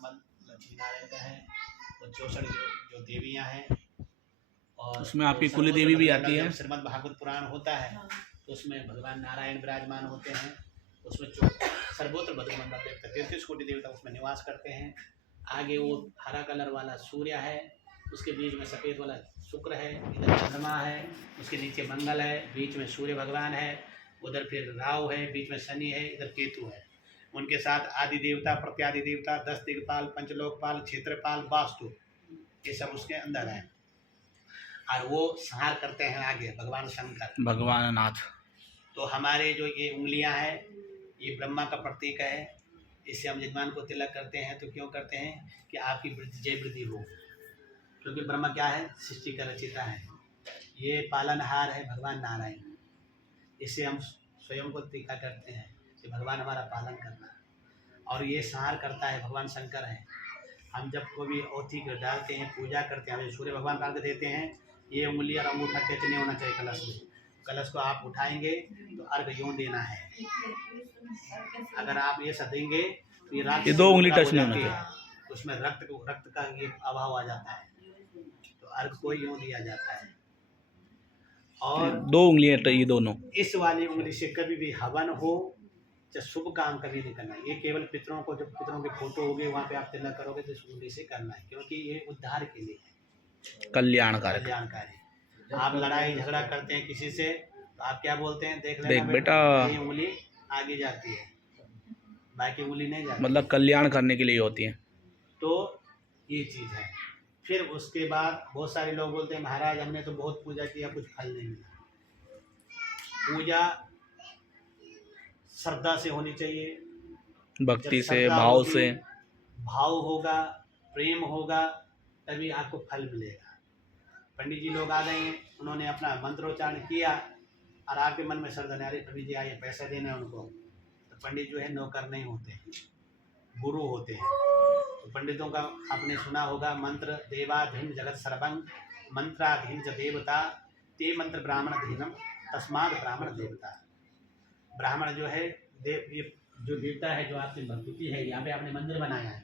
संबंध लक्ष्मी नारायण का है। और 64 जो देवियाँ हैं, और उसमें आपकी कुल देवी भी आती है। श्रीमद् भागवत पुराण होता है तो उसमें भगवान नारायण विराजमान होते हैं। उसमें सर्वोत्तर भद्रमंडल देवता 33 कोटि देवता उसमें निवास करते हैं। आगे वो हरा कलर वाला सूर्य है, उसके बीच में सफ़ेद वाला शुक्र है, इधर चंद्रमा है, उसके नीचे मंगल है, बीच में सूर्य भगवान है, उधर फिर राहु है, बीच में शनि है, इधर केतु है। उनके साथ आदि देवता, प्रत्यादि देवता, 10 दिग्पाल, पंचलोकपाल, क्षेत्रपाल, वास्तु, ये सब उसके अंदर है। और वो संहार करते हैं आगे भगवान शंकर, भगवान नाथ। तो हमारे जो ये उंगलियां हैं ये ब्रह्मा का प्रतीक है। इससे हम यजमान को तिलक करते हैं तो क्यों करते हैं कि आपकी जय वृद्धि हो, क्योंकि ब्रह्मा क्या है, सृष्टि का रचिता है, ये पालनहार है भगवान नारायण। इससे हम स्वयं को टीका करते हैं कि भगवान हमारा पालन करना, और ये संहार करता है भगवान शंकर है। हम जब कोई भी औथी डालते हैं, पूजा करते हैं, हमें सूर्य भगवान का अर्घ देते हैं, ये उंगली और अंगूठा टच नहीं होना चाहिए कलश में। कलश को आप उठाएंगे तो अर्घ यूँ देना है। अगर आप ये सदेंगे तो ये 2 उंगली टच नहीं होना चाहिए, उसमें रक्त का ये अभाव आ जाता है, तो अर्घ को यूँ दिया जाता है। और 2 उंगलियां ये दोनों, इस वाली उंगली से कभी भी हवन हो चाहे शुभ काम कभी नहीं करना। ये केवल पितरों को, जब पितरों के फोटो होंगे वहाँ पे आप तिलक करोगे तो इस उंगली से करना है, क्योंकि ये उद्धार के लिए है, कल्याणकारी। आप लड़ाई झगड़ा करते हैं किसी से तो आप क्या बोलते हैं, देख देख बेटा, ये उंगली आगे जाती है, बाकी उंगली नहीं जाती, मतलब कल्याण करने के लिए होती है। तो ये चीज़ है। फिर उसके बाद बहुत सारे लोग बोलते हैं महाराज हमने तो बहुत पूजा किया, कुछ फल नहीं मिला। पूजा श्रद्धा से होनी चाहिए, भक्ति से, भाव से, भाव होगा, प्रेम होगा, तभी आपको फल मिलेगा। पंडित जी लोग आ गए हैं, उन्होंने अपना मंत्रोच्चारण किया और आपके मन में श्रद्धा नहीं, अरे पंडित जी आइए पैसा देना है उनको, तो पंडित जो है नौकर नहीं होते, गुरु होते हैं। तो पंडितों का आपने सुना होगा, मंत्र देवाधीन जगत सर्वं मंत्राधीन च देवता ते मंत्र ब्राह्मण धीनम तस्माद ब्राह्मण देवता। ब्राह्मण जो है ये जो देवता है, जो आपकी भक्ति है, यहाँ पे आपने मंदिर बनाया है,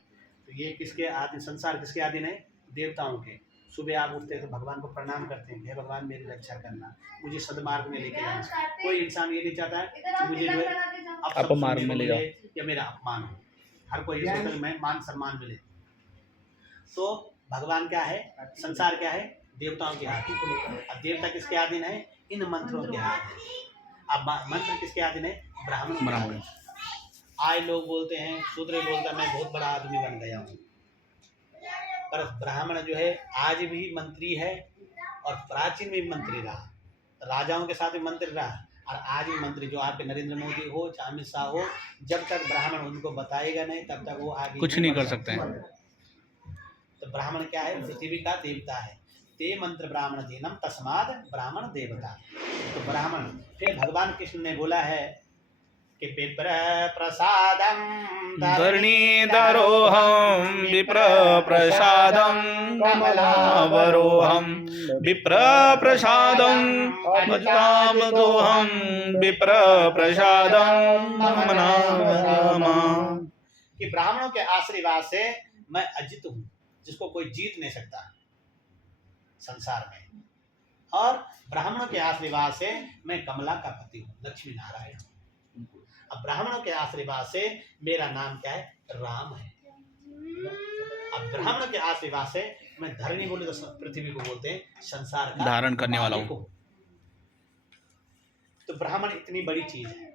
तो ये किसके आधीन, संसार किसके आधीन है, देवताओं के। सुबह आप उठते हैं तो भगवान को प्रणाम करते हैं, हे भगवान मेरी रक्षा करना, मुझे सदमार्ग में लेके जाना। कोई इंसान ये नहीं चाहता है कि मुझे जो है अपमार्ग में ले जाओ या मेरा अपमान हो। हर कोई ये सोचता है मैं मान सम्मान मिले। तो भगवान क्या है, संसार क्या है, देवताओं के आधीन। अब देवता किसके आधीन है, इन मंत्रों के आधीन। अब मंत्र किसके आधीन है, ब्राह्मण। आज लोग बोलते हैं, शूद्र बोलता है मैं बहुत बड़ा आदमी बन गया हूँ, पर ब्राह्मण जो है आज भी मंत्री है और प्राचीन में भी मंत्री रहा, राजाओं के साथ भी मंत्री रहा, और आज भी मंत्री। जो आपके नरेंद्र मोदी हो चाहे अमित शाह हो, जब तक ब्राह्मण उनको बताएगा नहीं तब तक वो आगे कुछ नहीं कर सकते हैं। तो ब्राह्मण क्या है, पृथ्वी का देवता है। ते मंत्र ब्राह्मण दीनम तस्माद ब्राह्मण देवता। तो ब्राह्मण, फिर भगवान कृष्ण ने बोला है कि विप्र प्रसादम धरणीधरोऽहं विप्र प्रसादं कमलावरोऽहं विप्र प्रसादं भजतामदोऽहं विप्र प्रसादं मम। कि ब्राह्मणों के आशीर्वाद से मैं अजित हूँ, जिसको कोई जीत नहीं सकता संसार में, और ब्राह्मणों के आशीर्वाद से मैं कमला का पति हूँ, लक्ष्मी नारायण। अब ब्राह्मणों के आशीर्वाद से मेरा नाम क्या है, राम है। अब ब्राह्मण के आशीर्वाद से मैं धरणी, बोले तो पृथ्वी को बोलते हैं, संसार का धारण करने वाला हूँ। तो ब्राह्मण इतनी बड़ी चीज है।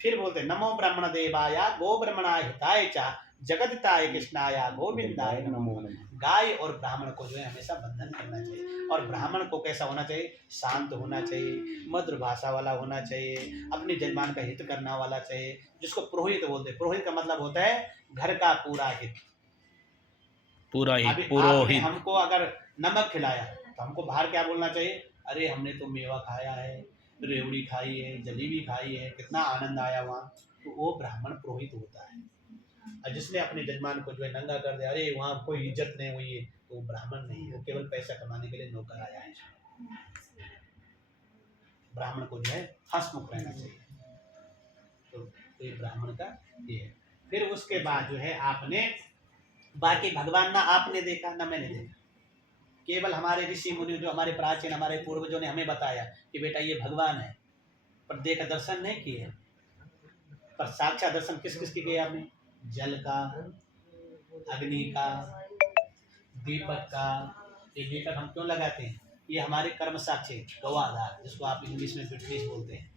फिर बोलते नमो ब्राह्मण देवाया गो ब्रह्मणाय हिताय च जगदिताय कृष्णाय गोविंदाय नमो। गाय और ब्राह्मण को जो है हमेशा बंधन करना चाहिए। और ब्राह्मण को कैसा होना चाहिए, शांत होना चाहिए, मधुर भाषा वाला होना चाहिए, अपने जजमान का हित करना वाला चाहिए, जिसको पुरोहित बोलते हैं। पुरोहित का मतलब होता है घर का पूरा हित, पूरा हित, पुरोहित। हमको अगर नमक खिलाया तो हमको बाहर क्या बोलना चाहिए, अरे हमने तो मेवा खाया है, रेवड़ी खाई है, जलेबी खाई है, कितना आनंद आया वहाँ। तो वो ब्राह्मण पुरोहित होता है। और जिसने अपने जजमान को जो है नंगा कर दिया, अरे वहाँ कोई इज्जत नहीं हुई है, तो वो ब्राह्मण नहीं है, वो केवल पैसा कमाने के लिए नौकर आया है। ब्राह्मण को जो है हंसमुख रहना चाहिए। तो ये ब्राह्मण का ये है। फिर उसके बाद जो है आपने बाकी भगवान ना आपने देखा ना मैंने देखा, केवल हमारे ऋषि मुनि जो हमारे प्राचीन हमारे पूर्वजों ने हमें बताया कि बेटा ये भगवान है, पर देखा दर्शन नहीं किए। पर साक्षात दर्शन किस किस की किए आपने? जल का, अग्नि का, दीपक का। ये दीपक हम क्यों लगाते हैं? ये हमारे कर्म साक्षी गवाधार, जिसको आप इंग्लिश में विटनेस बोलते हैं।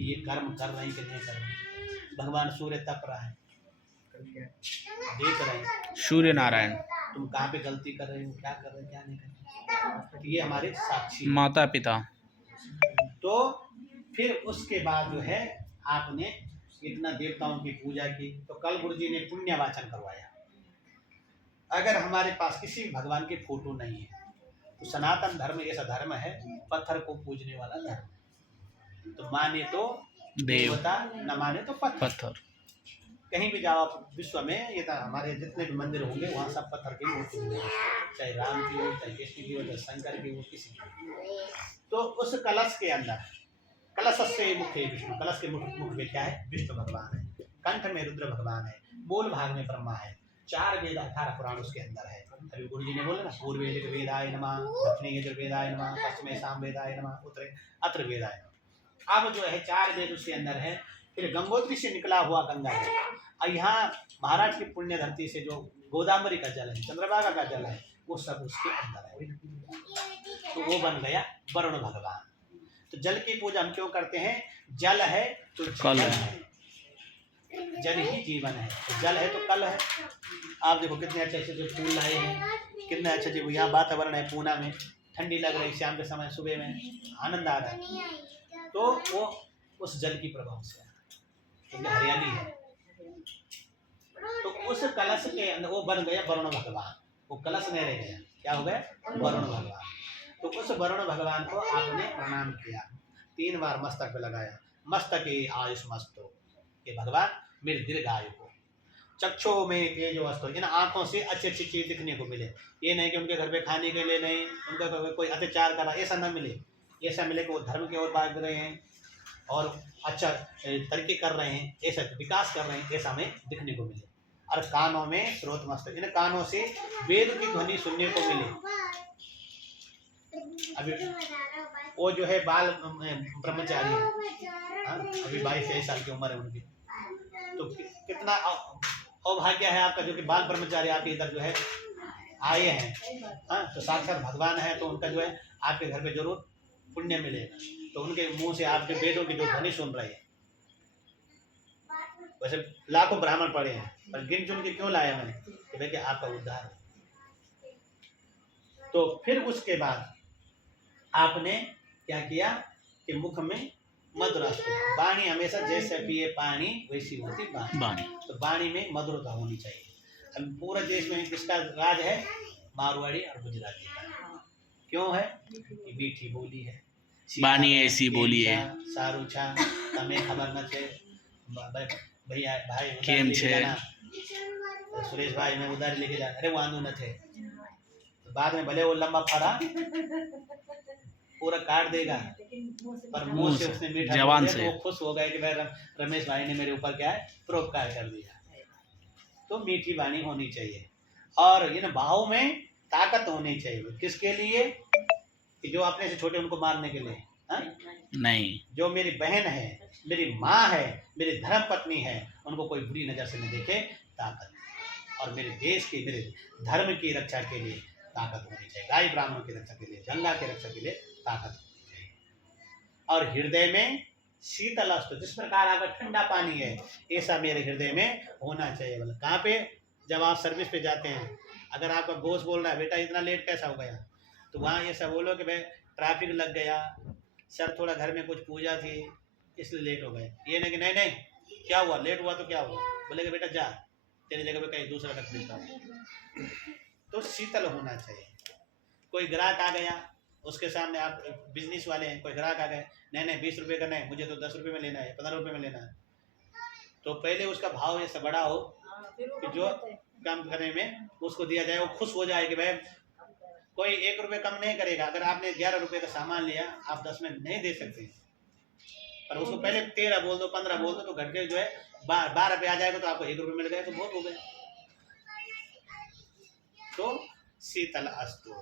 ये कर्म कर रहे हैं कि नहीं कर रहे हैं। भगवान सूर्य तप रहा है, देख रहे हैं सूर्य नारायण, तुम कहाँ पे गलती कर रहे हो, क्या कर रहे हो, क्या नहीं कर रहे हो। ये हमारे साक्षी हैं। माता पिता। तो फिर उसके बाद जो है आपने इतना देवताओं की पूजा की, तो कल गुरु जी ने पुण्य वाचन करवाया। अगर हमारे पास किसी भगवान की फोटो नहीं है तो सनातन धर्म ऐसा धर्म है पत्थर को पूजने वाला धर्म। तो माने तो देवता, न माने तो पत्थर। कहीं भी जाओ आप विश्व में, ये तो हमारे जितने भी मंदिर होंगे वहाँ सब पत्थर की मूर्ति होंगे, चाहे राम की हो, चाहे कृष्ण की हो, चाहे शंकर की हो, किसी की। तो उस कलश के अंदर, कलश से मुख्य विष्णु, कलश के मुख में क्या है? विष्णु भगवान है, कंठ में रुद्र भगवान है, मूल भाग में ब्रह्मा है, 4 वेद 18 पुराण उसके अंदर है। अभी गुरु जी ने बोला ना, पूर्वेदिक वेदाय नमः, दक्षिणी यजुर्वेदाय नमः, पश्चिमे सामवेदाय नमः, उत्तरे अथर्ववेदाय नमः। अब जो है 4 वेद उसके अंदर है। फिर गंगोत्री से निकला हुआ गंगा है, और यहाँ महाराज की पुण्य धरती से जो गोदावरी का जल है, चंद्रभागा का जल है, वो सब उसके अंदर है। तो वो बन गया वरुण भगवान। तो जल की पूजा हम क्यों करते हैं? जल है तो जीवन है, जल ही जीवन है। तो जल है तो कल है। आप देखो कितने अच्छे अच्छे जो फूल लाए हैं, कितने अच्छे अच्छे यहाँ वातावरण है, पूना में ठंडी लग रही, शाम के समय सुबह में आनंद आ रहा है। तो वो उस जल की प्रभाव से क्योंकि हरियाली है। तो उस कलश के अंदर वो बन गया वरुण भगवान। वो कलश नहीं रह गया, क्या हो गया? वरुण भगवान। तो उस वरुण भगवान को आपने प्रणाम किया, 3 बार मस्तक पे लगाया। मस्तके आयुष मस्तो, कि भगवान मेरे दीर्घ आयु को, चक्षो में तेजो अस्तो, इन आंखों से अच्छी अच्छी चीज दिखने को मिले। ये नहीं कि उनके घर पे खाने के लिए नहीं, उनका कोई अत्याचार करा, ऐसा न मिले। ऐसा मिले कि वो धर्म की ओर भाग रहे हैं और अच्छा तरक्की कर रहे हैं, ऐसा विकास कर रहे हैं, ऐसा हमें दिखने को मिले। और कानों में स्रोत मस्त, इन कानों से वेद की ध्वनि सुनने को मिले। अभी वो जो है बाल ब्रह्मचारी है, अभी 22-23 साल की उम्र है उनकी। तो कितना अभाग्य है आपका जो कि बाल ब्रह्मचारी आपके इधर जो है आए हैं। तो साक्षात भगवान है, तो उनका जो है आपके घर पे जरूर पुण्य मिलेगा। तो उनके मुंह से आपके वेदों की जो ध्वनि सुन रहे हैं। वैसे लाखों ब्राह्मण पढ़े हैं, पर गिन चुन के क्यों लाया मैंने कि भाई आपका उद्धार हो। तो फिर उसके बाद आपने क्या किया कि मुख में मधुरस, वाणी हमेशा जैसे पिए पानी वैसी होती वाणी। तो वाणी में मधुरता होनी चाहिए। अब पूरे देश में किसका राज है? मारवाड़ी और गुजराती का। क्यों है? कि मीठी बोली है, वाणी ऐसी बोली है। सारू छा तमें खबर न थे भैया भाई केम छे, सुरेश भाई मैं उधर लेके जा, अरे वांदो न थे। तो बाद में भले वो लंबा फरा पूरा काट देगा, पर मुंह से उसने मीठा जवान बोल दिया, से तो वो खुश हो गए कि भाई रमेश भाई ने मेरे ऊपर क्या है परोपकार कर दिया। तो मीठी वाणी होनी चाहिए। और इन भावों में ताकत होनी चाहिए। किसके लिए? कि जो अपने से छोटे उनको मारने के लिए नहीं, जो मेरी बहन है, मेरी माँ है, मेरी धर्म पत्नी है, उनको कोई बुरी नजर से न देखे, ताकत। और मेरे देश की, मेरे धर्म की रक्षा के लिए ताकत होनी चाहिए। गाय ब्राह्मणों की रक्षा के लिए, गंगा की रक्षा के लिए ताकत होनी चाहिए। और हृदय में शीतल अस्त, जिस प्रकार आपका ठंडा पानी है, ऐसा मेरे हृदय में होना चाहिए। बोला कहाँ पे? जब आप सर्विस पे जाते हैं, अगर आपका बॉस बोल रहा है बेटा इतना लेट कैसा हो गया, तो वहाँ ये सब बोलो कि भाई ट्रैफिक लग गया सर, थोड़ा घर में कुछ पूजा थी इसलिए लेट हो गए। ये नहीं कि नहीं नहीं क्या हुआ, लेट हुआ तो क्या हुआ, बोलेगा बेटा जा तेरी जगह पे कहीं दूसरा रख देता हूँ। तो शीतल होना चाहिए। कोई ग्राहक आ गया, उसके सामने आप बिजनेस वाले हैं, कोई ग्राहक आ गए, नहीं नहीं 20 रुपये का नहीं, मुझे तो 10 रुपये में लेना है, 15 रुपये में लेना है। तो पहले उसका भाव ऐसा बड़ा हो कि जो काम करने में उसको दिया जाए, वो खुश हो जाए कि भाई कोई 1 रुपये कम नहीं करेगा। अगर आपने 11 रुपये का सामान लिया, आप 10 में नहीं दे सकते, पर उसको पहले 13 बोल दो, 15 बोल दो, तो घट के जो है 12 पे आ जाएगा, तो आपको 1 रुपये मिल गया, तो बहुत हो गया। तो शीतल अस्तु।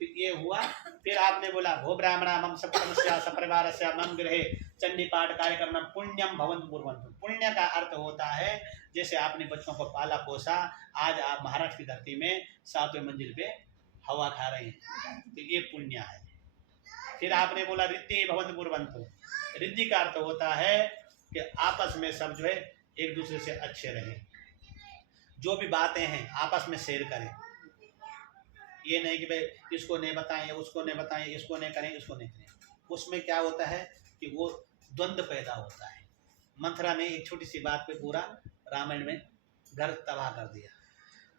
तो ये हुआ। फिर आपने बोला भो ब्राह्मणा मम सपरिवार सपरिवारस्य मम गृहे चंडी पाठ कार्यक्रम पुण्यम भवन्तु कुर्वन्तु। पुण्य का अर्थ होता है जैसे आपने बच्चों को पाला पोसा, आज आप महाराष्ट्र की धरती में 7वें मंजिल पे हवा खा रहे हैं, तो ये पुण्य है। फिर आपने बोला रिद्धि भवन्तु कुर्वन्तु। रिद्धि का अर्थ होता है कि आपस में सब जो है एक दूसरे से अच्छे रहें, जो भी बातें हैं आपस में शेयर करें। ये नहीं कि भाई इसको नहीं बताएं, उसको नहीं बताएं, इसको नहीं करें, इसको नहीं करें। उसमें क्या होता है कि वो द्वंद्व पैदा होता है। मंथरा ने एक छोटी सी बात पे पूरा रामायण में घर तबाह कर दिया।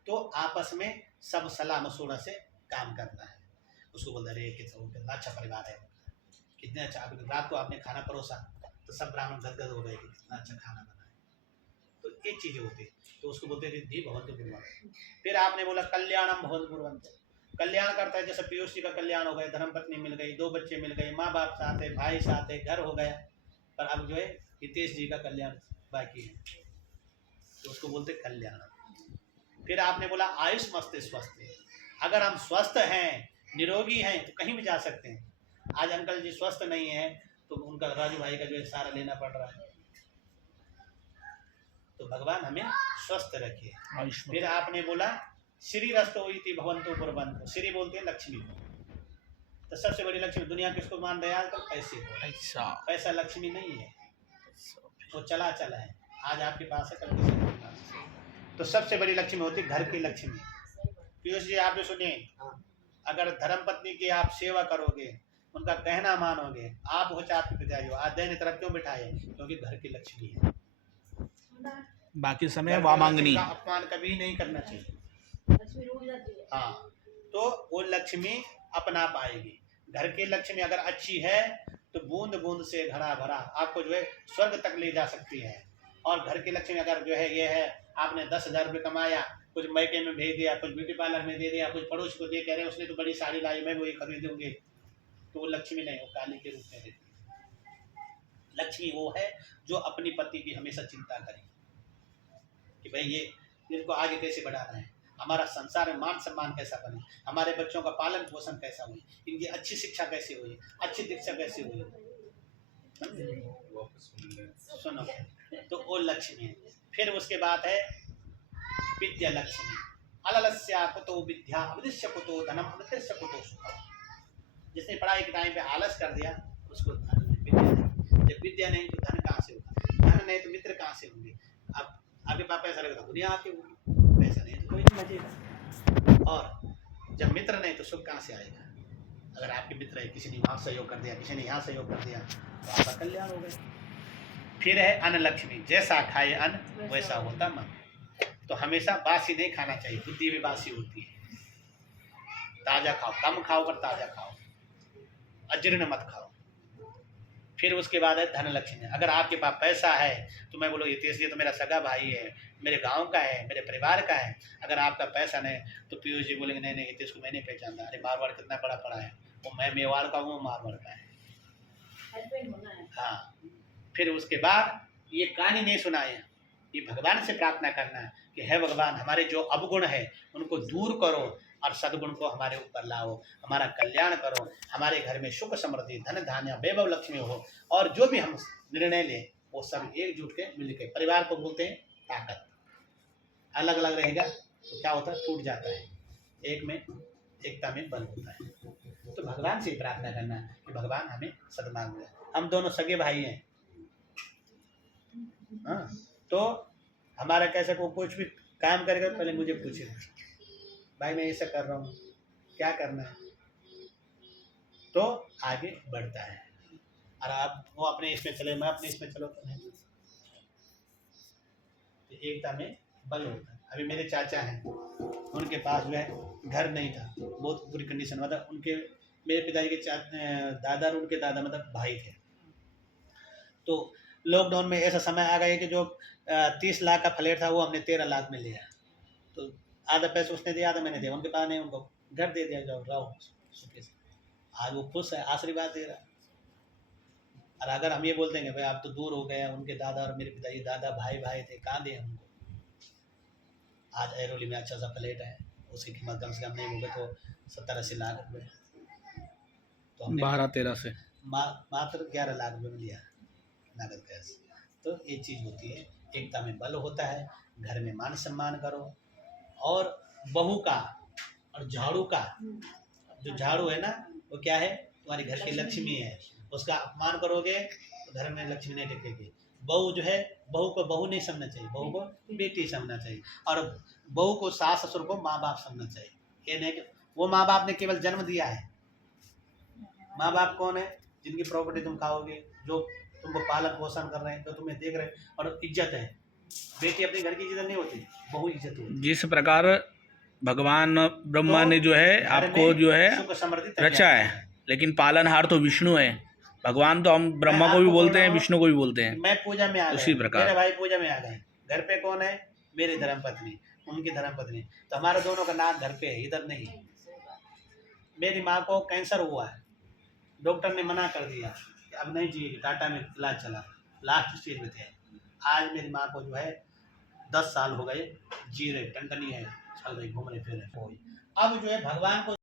तो आपस में सब सलाह मशवरा से काम करना है। उसको बोलता अरे कितना अच्छा परिवार है, कितने अच्छा, रात को आपने खाना परोसा तो सब ब्राह्मण गदगद हो गए कि कितना अच्छा खाना बना है। तो ये चीज़ें होती, तो उसको बोलते रिद्धि भवन्तु कुर्वन्तु। फिर आपने बोला कल्याणम भवन्तु कुर्वन्तु। कल्याण करता है जैसे पीयूष जी का कल्याण हो गया, धर्मपत्नी मिल गई, 2 बच्चे मिल गए, माँ बाप साथ है, भाई साथ है, घर हो गया। पर अब जो है हितेश जी का कल्याण बाकी है, तो उसको बोलते कल्याण। फिर आपने बोला आयुष मस्ते स्वस्थ। अगर हम स्वस्थ हैं, निरोगी हैं, तो कहीं भी जा सकते हैं। आज अंकल जी स्वस्थ नहीं है तो उनका राजू भाई का जो है सहारा लेना पड़ रहा है। तो भगवान हमें स्वस्थ रखे। फिर आपने बोला श्री रस्तो इति भवन्तु कुर्वन्तु। श्री बोलते हैं लक्ष्मी को। तो सबसे बड़ी लक्ष्मी दुनिया किसको मान रहे हैं आजकल? पैसे को। पैसा लक्ष्मी नहीं है, वो चला चला है। आज आपके पास है, कल किसी के पास है। तो सबसे बड़ी लक्ष्मी होती है घर की लक्ष्मी। पीयूष जी आप भी सुनिए, अगर धर्मपत्नी की आप सेवा करोगे, उनका कहना मानोगे, आप हो चाहे आपके पिताजी हो, आज दैन्य तरफ क्यों बिठाए? क्योंकि घर की लक्ष्मी है। बाकी समय वामांगनी, अपमान कभी नहीं करना चाहिए। हाँ, तो वो लक्ष्मी अपना पाएगी। घर की लक्ष्मी अगर अच्छी है तो बूंद बूंद से घड़ा भरा आपको जो है स्वर्ग तक ले जा सकती है। और घर की लक्ष्मी अगर जो है ये है, आपने 10,000 रुपये कमाया, कुछ मैके में भेज दिया, कुछ ब्यूटी पार्लर में दे दिया, कुछ पड़ोस को दे, कह रहे उसने तो बड़ी साड़ी लाई, मैं वही खरीदूंगी, तो वो लक्ष्मी नहीं, वो काली के रूप में रहती है। लक्ष्मी वो है जो अपनी पति की हमेशा चिंता करे कि भाई ये इनको आगे कैसे बढ़ाना है, हमारा संसार में मान सम्मान कैसा बने, हमारे बच्चों का पालन पोषण कैसा हुई, इनकी अच्छी शिक्षा कैसे हुई, अच्छी दीक्षा कैसे हुई। सुनो, तो वो लक्ष्मी है। फिर उसके बाद है विद्या लक्ष्मी। अललस्या कुतो विद्या अवदिश्य कुतो धनम अवदिश्य कुतो सुखम। जिसने पढ़ाई के टाइम पे आलस कर दिया उसको धन विद्या नहीं। जब विद्या नहीं तो धन कहाँ से होगा, धन नहीं तो मित्र कहाँ से होंगे। अब आपके पास पैसा रहेगा तो दुनिया आपकी होगी, पैसा नहीं तो कोई नहीं बचेगा। और जब मित्र नहीं तो सुख कहाँ से आएगा। अगर आपके मित्र है, किसी ने वहाँ सहयोग कर दिया, किसी ने यहाँ सहयोग कर दिया, तो आपका कल्याण हो गया। फिर है अन्न लक्ष्मी। जैसा खाए अन्न वैसा होता मन। तो हमेशा बासी नहीं खाना चाहिए, बुद्धि भी बासी होती है। ताज़ा खाओ, कम खाओ पर ताज़ा खाओ, अजीर्ण मत खाओ। फिर उसके बाद है धन लक्ष्मी। अगर आपके पास पैसा है तो मैं बोलो हितेश जी तो मेरा सगा भाई है, मेरे गांव का है, मेरे परिवार का है। अगर आपका पैसा नहीं तो पीयूष जी बोलेंगे नहीं नहीं हितेश को मैं नहीं पहचानता, अरे मारवाड़ कितना बड़ा पड़ा है, वो मैं मेवाड़ का हूँ, मारवाड़ का है। हाँ, फिर उसके बाद ये कहानी नहीं सुनाए, ये भगवान से प्रार्थना करना कि हे भगवान हमारे जो अवगुण है उनको दूर करो और सद्गुण को हमारे ऊपर लाओ, हमारा कल्याण करो, हमारे घर में सुख समृद्धि धन धान्य वैभव लक्ष्मी हो। और जो भी हम निर्णय लें वो सब एकजुट के मिल के। परिवार को बोलते हैं ताकत। अलग अलग रहेगा तो क्या होता है, टूट जाता है, एक में एकता में बल होता है। तो भगवान से प्रार्थना करना कि भगवान हमें सद्मार्ग मिले। हम दोनों सगे भाई हैं, हाँ, तो हमारा कैसे को कुछ भी काम करेगा पहले मुझे पूछे भाई मैं ऐसा कर रहा हूँ क्या करना है, तो आगे बढ़ता है। और आप वो अपने इसमें चले, मैं अपने इसमें चलो, तो नहीं, तो एकता में बल होता है। अभी मेरे चाचा हैं, उनके पास जो है घर नहीं था, बहुत बुरी कंडीशन, मतलब उनके मेरे पिताजी के दादा और उनके दादा मतलब भाई थे। तो लॉकडाउन में ऐसा समय आ गया कि जो 30 लाख का फ्लैट था वो हमने 13 लाख में लिया। तो आधा पैसा उसने दिया, आधा मैंने दिया। उनके पास नहीं, उनको घर दे दिया, जाओ रहो सुखी से। आज वो खुश है, आशीर्वाद दे रहा है। और अगर हम ये बोल देंगे भाई आप तो दूर हो गए, उनके दादा और मेरे पिताजी दादा भाई भाई थे, कहाँ दिए उनको। आज ऐरोली में अच्छा सा फ्लैट है, उसकी कीमत कम से कम नहीं होगी तो 70-80 लाख रुपए। तो हमने 12-13 से। मात्र 11 लाख रुपए में लिया नगद कैश। तो ये चीज़ होती है, एकता में बल होता है। घर में मान सम्मान करो। और बहू का और झाड़ू का, जो झाड़ू है ना वो क्या है, तुम्हारी घर की लक्ष्मी है। उसका अपमान करोगे तो घर में लक्ष्मी नहीं टिकेगी। बहू जो है, बहू को बहू नहीं समझना चाहिए, बहू को बेटी समझना चाहिए। और बहू को सास ससुर को माँ बाप समझना चाहिए। ये नहीं कि वो माँ बाप ने केवल जन्म दिया है। माँ बाप कौन है? जिनकी प्रॉपर्टी तुम खाओगे, जो तुमको पालन पोषण कर रहे हैं, जो तुम्हें देख रहे हैं, और इज्जत है। बेटी अपने घर की इज्जत नहीं होती, बहू इज्जत होती। जिस प्रकार भगवान ब्रह्मा तो ने जो है घर आपको में जो है सुख समृद्धि तभी रचा आती है, लेकिन पालनहार तो विष्णु है। भगवान तो हम ब्रह्मा को भी आपको बोल बोलते रहा हैं, हूँ विष्णु को भी बोलते कि हैं। मैं पूजा में आ गया, उसी प्रकार। मेरे भाई पूजा में आ गए। घर पे कौन है? मेरी धर्मपत्नी, उनकी धर्मपत्नी। तो हमारे दोनों का नाम घर पे है, इधर नहीं। मेरी माँ को कैंसर हुआ है, डॉक्टर ने मना कर दिया कि अब नहीं जिएगी, टाटा में इलाज चला, लास्ट स्टेज में थे। आज मेरी माँ को जो है 10 साल हो गए, जी रहे, टनटनी है, चल रही, घूम रहे फिर रहे। अब जो है भगवान को